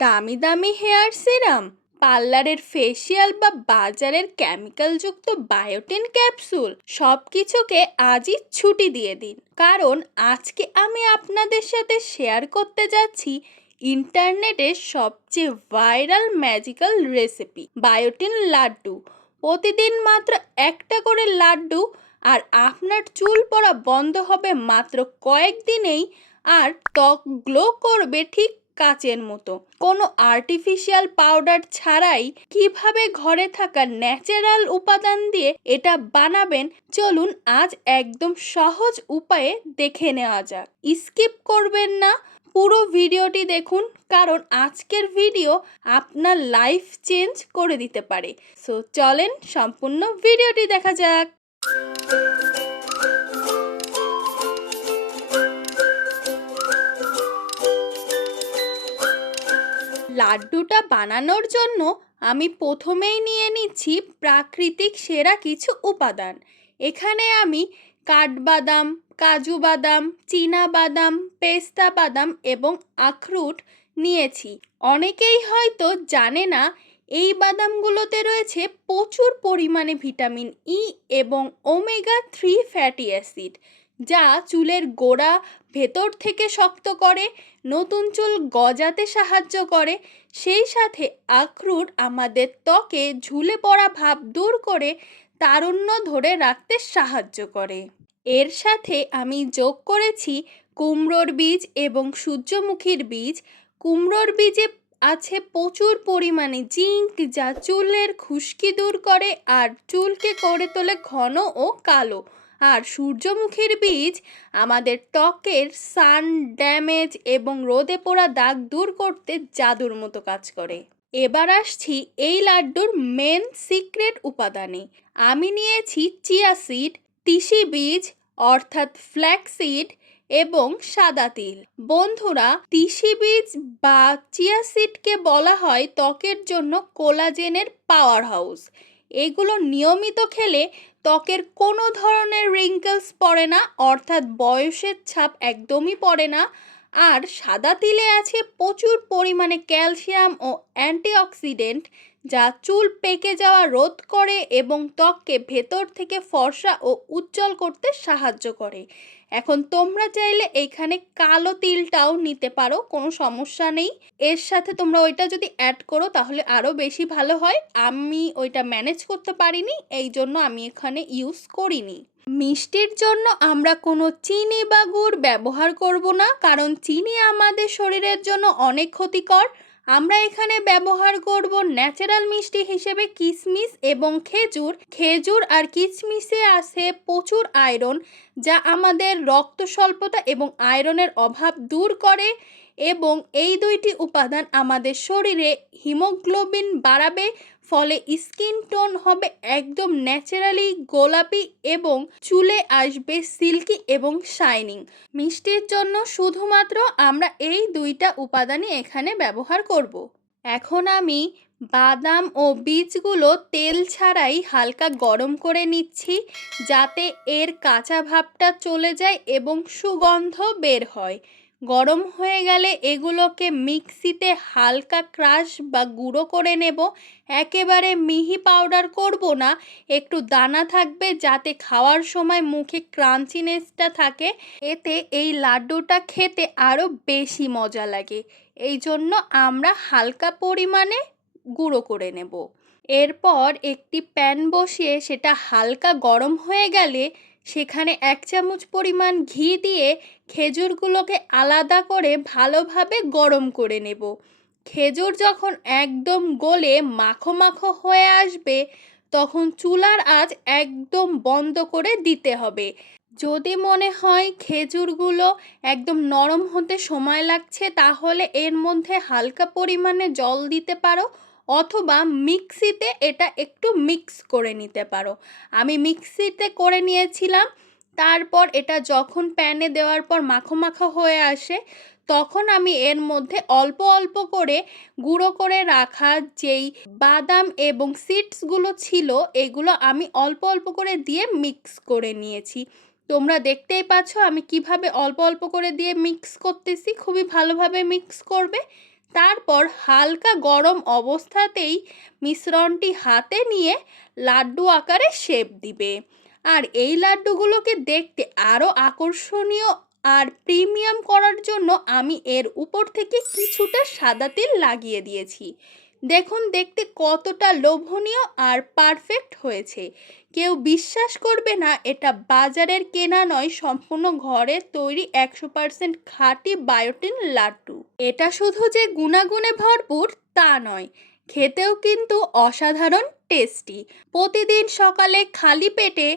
দামি দামি hair serum, পার্লারের ফেসিয়াল বা বাজারের কেমিক্যালযুক্ত বায়োটিন ক্যাপসুল সব কিছুকে আজই ছুটি দিয়ে দিন, কারণ আজকে আমি আপনাদের সাথে শেয়ার করতে যাচ্ছি ইন্টারনেটের সবচেয়ে viral magical recipe biotin laddu. প্রতিদিন মাত্র একটা করে লাড্ডু আর আপনার চুল পড়া বন্ধ হবে মাত্র কয়েকদিনেই, আর ত্বক গ্লো করবে ঠিক কাচের মতো। কোনো আর্টিফিশিয়াল পাউডার ছাড়াই কিভাবে ঘরে থাকা ন্যাচারাল উপাদান দিয়ে এটা বানাবেন, চলুন আজ একদম সহজ উপায়ে দেখে নেওয়া যাক। স্কিপ করবেন না, পুরো ভিডিওটি দেখুন, কারণ আজকের ভিডিও আপনার লাইফ চেঞ্জ করে দিতে পারে। সো চলেন সম্পূর্ণ ভিডিওটি দেখা যাক। লাড্ডুটা বানানোর জন্য আমি প্রথমেই নিয়ে নিচ্ছি প্রাকৃতিক সেরা কিছু উপাদান। এখানে আমি কাঠবাদাম, কাজু বাদাম, চীনা বাদাম, পেস্তা বাদাম এবং আখরোট নিয়েছি। অনেকেই হয়তো জানে না এই বাদামগুলোতে রয়েছে প্রচুর পরিমাণে ভিটামিন ই এবং ওমেগা 3 ফ্যাটি অ্যাসিড, যা চুলের গোড়া ভেতর থেকে শক্ত করে, নতুন চুল গজাতে সাহায্য করে। সেই সাথে আখরোট আমাদের ত্বকে ঝুলে পড়া ভাব দূর করে তারুণ্য ধরে রাখতে সাহায্য করে। এর সাথে আমি যোগ করেছি কুমড়োর বীজ এবং সূর্যমুখীর বীজ। কুমড়োর বীজে আছে প্রচুর পরিমাণে জিঙ্ক, যা চুলের খুশকি দূর করে আর চুলকে করে তোলে ঘন ও কালো। আর সূর্যমুখীর বীজ আমাদের ত্বকের সান ড্যামেজ এবং রোদে পোড়া দাগ দূর করতে জাদুর মতো কাজ করে। এবার আসছি এই লাড্ডুর মেন সিক্রেট উপাদানে। আমি নিয়েছি চিয়া সিড, তিসি বীজ অর্থাৎ ফ্ল্যাক্সিড এবং সাদা তিল। বন্ধুরা, তিসি বীজ বা চিয়া সিডকে বলা হয় ত্বকের জন্য কোলাজেনের পাওয়ার হাউস। এগুলো নিয়মিত খেলে ত্বকের কোনো ধরনের রিঙ্কেলস পড়ে না, অর্থাৎ বয়সের ছাপ একদমই পড়ে না। আর সাদা তিলে আছে প্রচুর পরিমাণে ক্যালসিয়াম ও অ্যান্টিঅক্সিডেন্ট, যা চুল পেকে যাওয়া রোধ করে এবং ত্বককে ভেতর থেকে ফর্সা ও উজ্জ্বল করতে সাহায্য করে। এখন তোমরা চাইলে এখানে কালো তিলটাও নিতে পারো, কোনো সমস্যা নেই। এর সাথে তোমরা ওইটা যদি অ্যাড করো তাহলে আরও বেশি ভালো হয়। আমি ওইটা ম্যানেজ করতে পারিনি, এই জন্য আমি এখানে ইউজ করিনি। মিষ্টির জন্য আমরা কোনো চিনি বা গুড় ব্যবহার করব না, কারণ চিনি আমাদের শরীরের জন্য অনেক ক্ষতিকর। আমরা এখানে ব্যবহার করব ন্যাচারাল মিষ্টি হিসেবে কিশমিশ এবং খেজুর। খেজুর আর কিশমিশে আছে প্রচুর আয়রন, যা আমাদের রক্ত স্বল্পতা এবং আয়রনের অভাব দূর করে, এবং এই দুইটি উপাদান আমাদের শরীরে হিমোগ্লোবিন বাড়াবে, ফলে স্কিন টোন হবে একদম ন্যাচারালি গোলাপি এবং চুলে আসবে সিল্কি এবং শাইনিং। মিষ্টির জন্য শুধুমাত্র আমরা এই দুইটা উপাদানই এখানে ব্যবহার করব। এখন আমি বাদাম ও বীজগুলো তেল ছাড়াই হালকা গরম করে নিচ্ছি, যাতে এর কাঁচা ভাবটা চলে যায় এবং সুগন্ধ বের হয়। গরম হয়ে গেলে এগুলোকে মিক্সিতে হালকা ক্রাশ বা গুঁড়ো করে নেব। একেবারে মিহি পাউডার করব না, একটু দানা থাকবে, যাতে খাওয়ার সময় মুখে ক্রাঞ্চিনেসটা থাকে। এতে এই লাড্ডুটা খেতে আরও বেশি মজা লাগে। এই জন্য আমরা হালকা পরিমাণে গুঁড়ো করে নেব। এরপর একটি প্যান বসিয়ে সেটা হালকা গরম হয়ে গেলে সেখানে 1 চামচ পরিমাণ ঘি দিয়ে খেজুরগুলোকে আলাদা করে ভালোভাবে গরম করে নেব। খেজুর যখন একদম গলে মাখো মাখো হয়ে আসবে, তখন চুলার আঁচ একদম বন্ধ করে দিতে হবে। যদি মনে হয় খেজুরগুলো একদম নরম হতে সময় লাগছে, তাহলে এর মধ্যে হালকা পরিমাণে জল দিতে পারো, অথবা মিক্সিতে এটা একটু মিক্স করে নিতে পারো। আমি মিক্সিতে করে নিয়েছিলাম। তারপর এটা যখন প্যানে দেওয়ার পর মাখো মাখো হয়ে আসে, তখন আমি এর মধ্যে অল্প অল্প করে গুঁড়ো করে রাখা যেই বাদাম এবং সিডসগুলো ছিল, এগুলো আমি অল্প অল্প করে দিয়ে মিক্স করে নিয়েছি। তোমরা দেখতেই পাচ্ছ আমি কিভাবে অল্প অল্প করে দিয়ে মিক্স করতেছি। খুবই ভালোভাবে মিক্স করবে। তারপর হালকা গরম অবস্থাতেই মিশ্রণটি হাতে নিয়ে লাড্ডু আকারে শেপ দিবে। আর এই লাড্ডুগুলোকে দেখতে আরও আকর্ষণীয় আর প্রিমিয়াম করার জন্য আমি এর উপর থেকে কিছুটা সাদা তেল লাগিয়ে দিয়েছি। দেখুন দেখতে কতটা লোভনীয় আর পারফেক্ট হয়েছে। কেউ বিশ্বাস করবে না এটা বাজারের কেনা নয়, সম্পূর্ণ ঘরের তৈরি 100% খাঁটি বায়োটিন লাড্ডু। এটা শুধু যে গুণাগুণে ভরপুর তা নয়, খেতেও কিন্তু অসাধারণ টেস্টি। প্রতিদিন সকালে খালি পেটে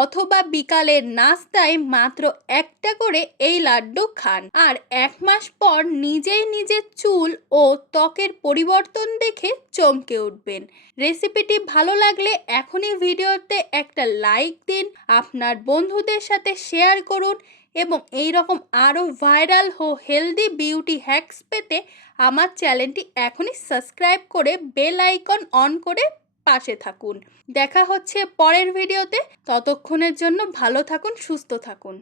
অথবা বিকালের নাস্তায় মাত্র একটা করে এই লাড্ডু খান, আর 1 মাস পর নিজেই নিজের চুল ও ত্বকের পরিবর্তন দেখে চমকে উঠবেন। রেসিপিটি ভালো লাগলে এখনই ভিডিওতে একটা লাইক দিন, আপনার বন্ধুদের সাথে শেয়ার করুন এবং এই রকম আরও ভাইরাল ও হেলদি বিউটি হ্যাকস পেতে আমার চ্যানেলটি এখনই সাবস্ক্রাইব করে বেল আইকন অন করে পাশে থাকুন। দেখা হচ্ছে পরের ভিডিওতে। ততক্ষণের জন্য ভালো থাকুন, সুস্থ থাকুন।